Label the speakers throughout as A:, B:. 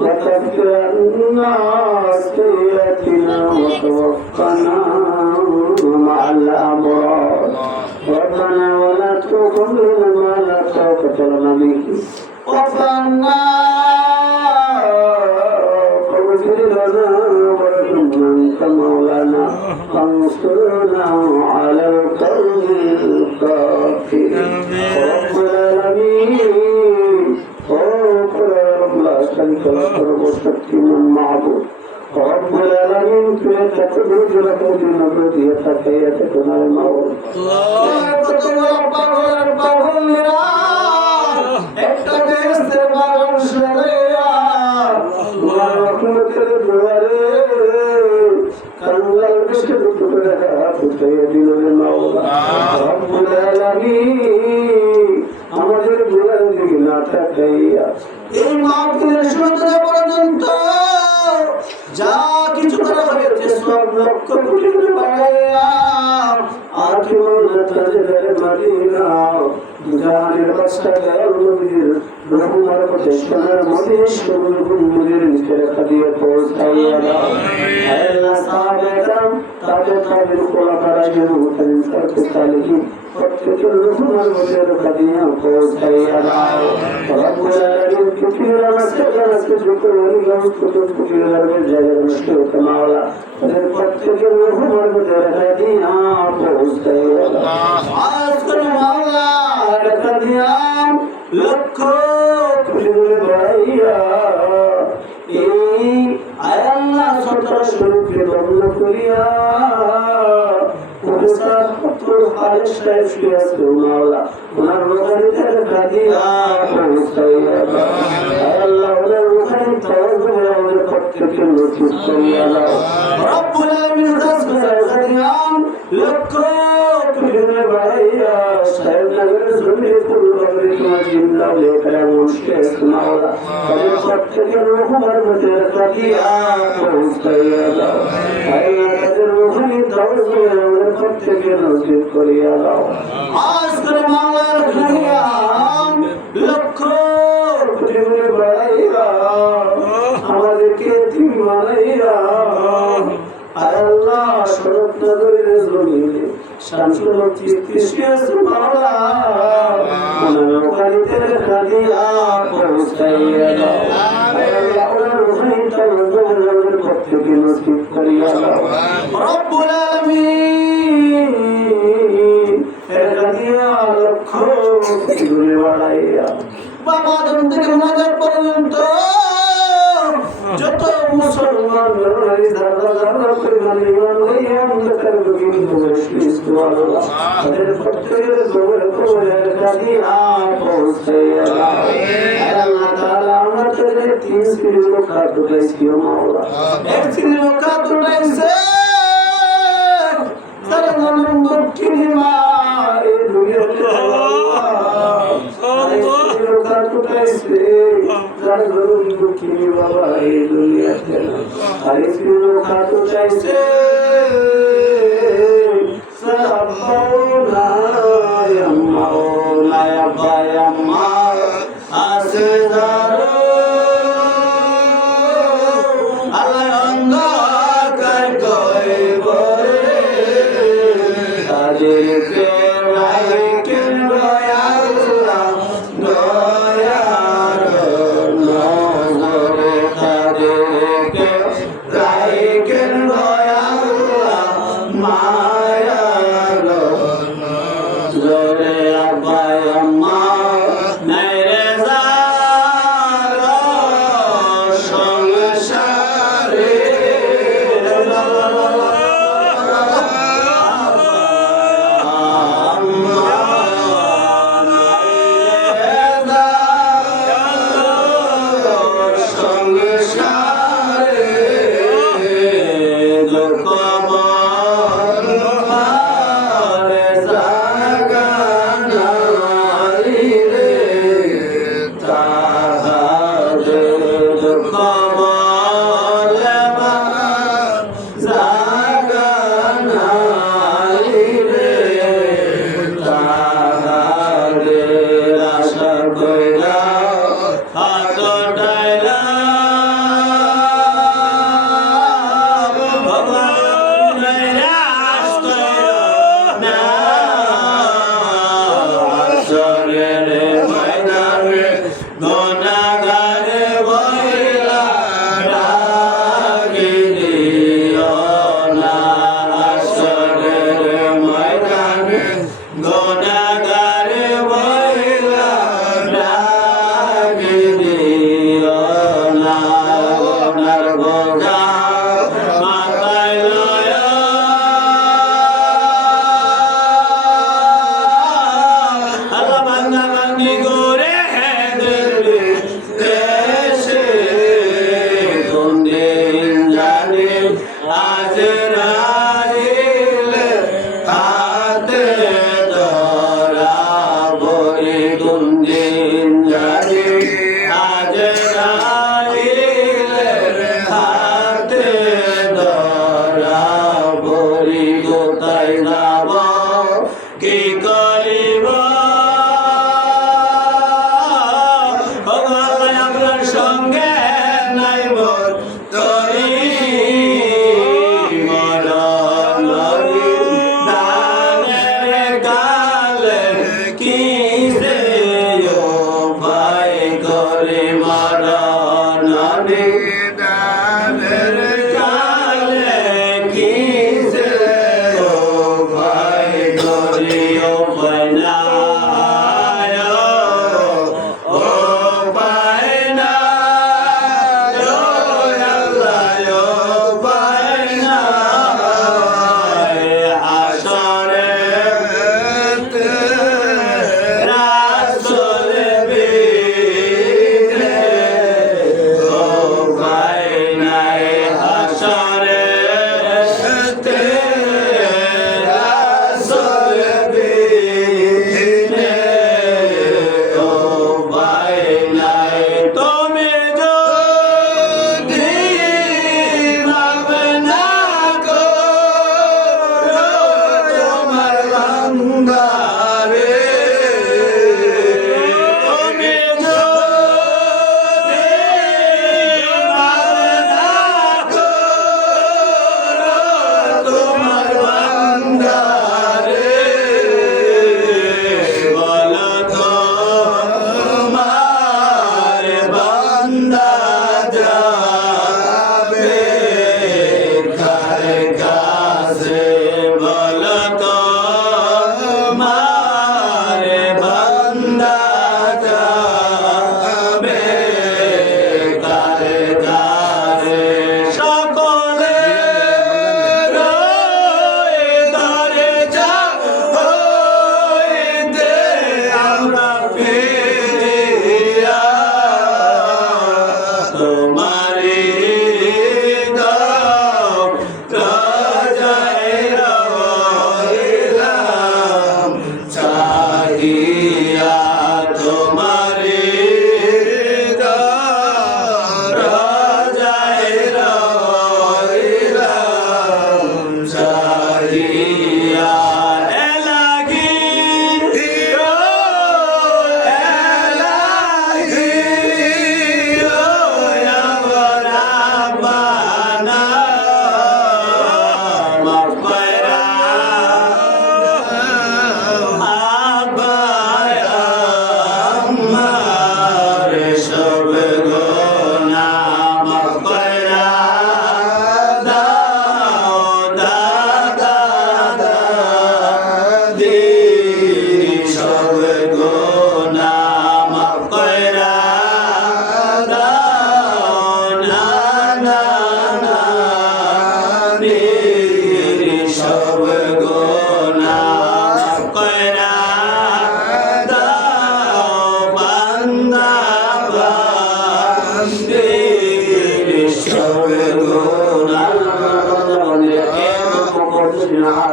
A: وكفر عنا سيئاتنا وتوفنا مع الأبرار ربنا ولا ما لا لنا به مولانا وانصرنا على القوم الكافرين রে মাওলা রব্বুল আলামিন আমাদের দুয়ার দিকে না তাকাইয়া এই মাহফিলের শুরু পর্যন্ত। যা সব লক্ষ কোটি বানাইলাম আকিবুল তাজদের মদিনা। জাহানের বাদশা গায়রুল রহমান প্রতিষ্ঠানের মধ্যে সবুল গুণের তাদের তাদের কোলাকারা যেন উঠেন সাথে সালিহীন প্রত্যেকের রহমার মধ্যে রেখা দিয়ে পৌঁছাইয়া দাও রব্বুল আলামিন অলিগম ছোট কুটির গর্ভে জায়গা নষ্ট হতে মাওলা। তাদের প্রত্যেকের রহমার মধ্যে রেখা দিয়ে পৌঁছাইয়া দাও মাওলা রেখা লক্ষ খুশি করে এই আয়াল্লাহ সন্তান স্বরূপকে দগ্ন করিয়া ফখরুল খালেদ সাহেব শুয়ে আছে মাওলা ওনার রোগানিতে রেখা দিয়া পৌঁছাইয়া দাও আয়াল্লাহ ওনার রোগানি তওয়াজ্জুহ আমাদের প্রত্যেকের নসিব করিয়া দাও রব্বুল আলামিন রাজ করে রেখা দিয়াম লক্ষ খুশি করে বাড়াইয়া সাহেব নগরের জমিনে পূর্ণভাবে করিয়া দাও আজ করে মাওলার খাইয়াম লক্ষ কোটি করে বাড়াইয়া আমাদেরকে তুমি বানাইয়া আয় আল্লাহ শরৎ নগরের জমিনে রব্বুল আলামিন। বাবা ধরুন থেকে পর্যন্ত যত মুসলমান নরনারী দাদা দাদা পরিমাণ ইমান লইয়া অন্ধকার গভীর প্রবেশ আল্লাহ তাদের প্রত্যেকের আল্লাহ। তাআলা আমরা তিন শ্রেণির লোক হাত উঠাইছি ও মাওলা এক শ্রেণির লোক হাত উঠাইছে তারা নাম দক্ষিণী মা এই দুনিয়াতে তাদেরকে Caralho! যাইলাম কি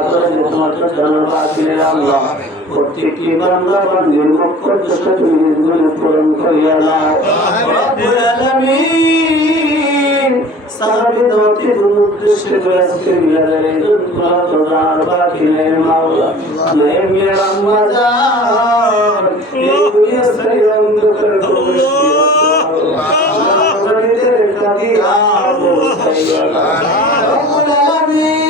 A: আদরের মুহাম্মদ জানালা দিলে আল্লাহ।
B: প্রত্যেকটি বান্দা বান্দির মক্কর দোষটা তুমি নির্গুণ পূরণ করিয়া নাও রব্বুল আলামিন সাহাবী দওয়াতি উদ্দেশ্যে বয়াসকে মিলাদের দুলা দোদার বাকি নেই মাওলা নেই মের আম্মা জান এই দুনিয়া সারি অন্ধকার প্রবেশ
A: আল্লাহ। আল্লাহ।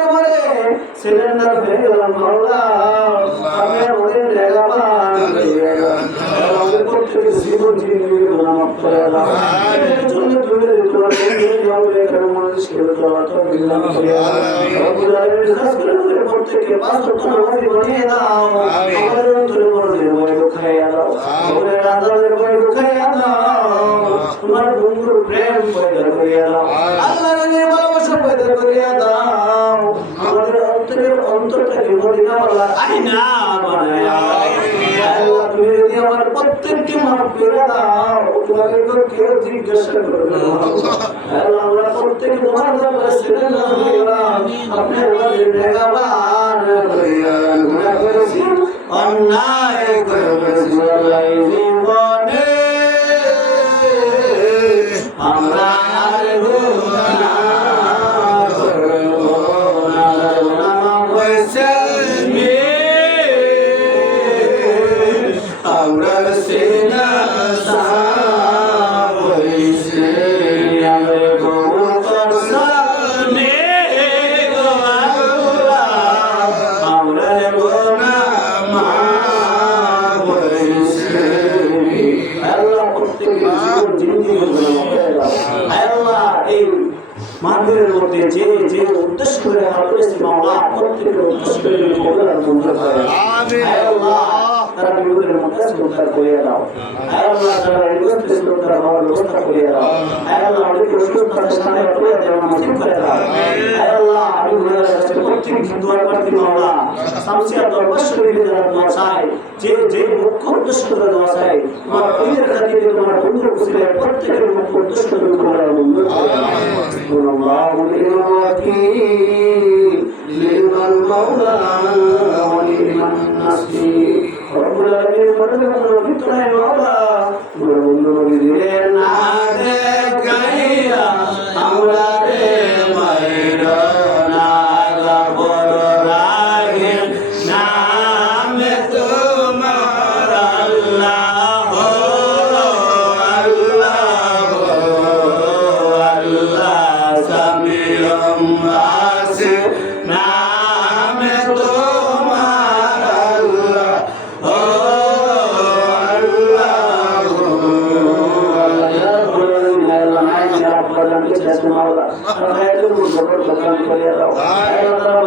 A: দাও আমাদের প্রত্যেক জীবন জিন্দগি গুনামাফ করে দাও এর জন্য তুমি তোমার বন্ধু যাও এখানে মানুষকে দেওয়া তো বিল্লাহ করে দাও রব্বুল আলামিন খাস করে আমাদের প্রত্যেককে পাঁচ ওয়াক্ত নামাজি বানিয়ে দাও আমাদের অন্তরে মরদের ভয় ঢুকাইয়া দাও আমাদের আজাদের ভয় ঢুকাইয়া দাও তোমার বন্ধুর প্রেম পয়দা করিয়া দাও আল্লাহ রানের ভালোবাসা পয়দা করিয়া দাও আমাদের অন্তরের অন্তরটাকে মদিনাওয়ালা আইনা বানায়া দাও। আল্লাহ তুমি যদি আমার প্রত্যেককে মাফ করে দাও তোমাকে তো কেউ জিজ্ঞাসা করবে না। আল্লাহ প্রত্যেকে তোমার দরবারে সাব বিপদের মধ্যে সুন্দর করে দাও আয় আল্লাহ তারা ইউনিভার্সিটি সুন্দর হওয়ার ব্যবস্থা করে দাও আয় আল্লাহ আমাদেরকে সুন্দর স্থানে করে দেওয়া নসিব করে দাও আয় আল্লাহ আমি ঘুরে যাচ্ছি প্রত্যেক দোয়া করতে মাওলা সামসিয়া দরবার শরীফে যারা দোয়া চাই যে যে মুখ্য উদ্দেশ্য করে দোয়া চাই তোমার পীরের খাতিরে তোমার বন্ধু কুসিলে প্রত্যেকের মুখ্য উদ্দেশ্য করে তোমার মঞ্জুর করে দাও الله الوكيل نعم المولى রব্বুল আলামিনের মধ্যে কোনো ভিতরে মাওলা বন্ধু নবী দিলেন না দেখাইয়া আমরা রে মাইরা Allah কঠিন